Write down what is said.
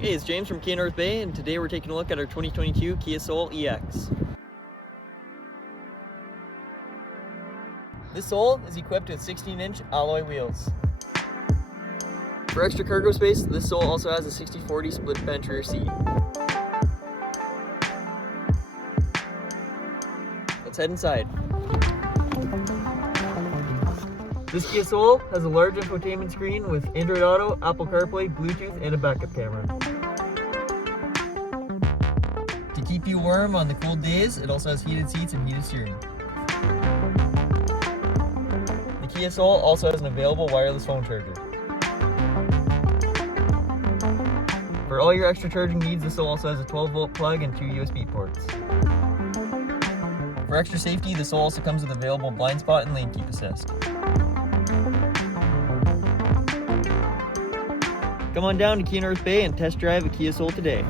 Hey, it's James from Kia North Bay, and today we're taking a look at our 2022 Kia Soul EX. This Soul is equipped with 16-inch alloy wheels. For extra cargo space, this Soul also has a 60/40 split bench rear seat. Let's head inside. This Kia Soul has a large infotainment screen with Android Auto, Apple CarPlay, Bluetooth, and a backup camera. To keep you warm on the cold days, it also has heated seats and heated steering. The Kia Soul also has an available wireless phone charger. For all your extra charging needs, this Soul also has a 12-volt plug and 2 USB ports. For extra safety, the Soul also comes with available blind spot and lane keep assist. Come on down to Kia North Bay and test drive a Kia Soul today.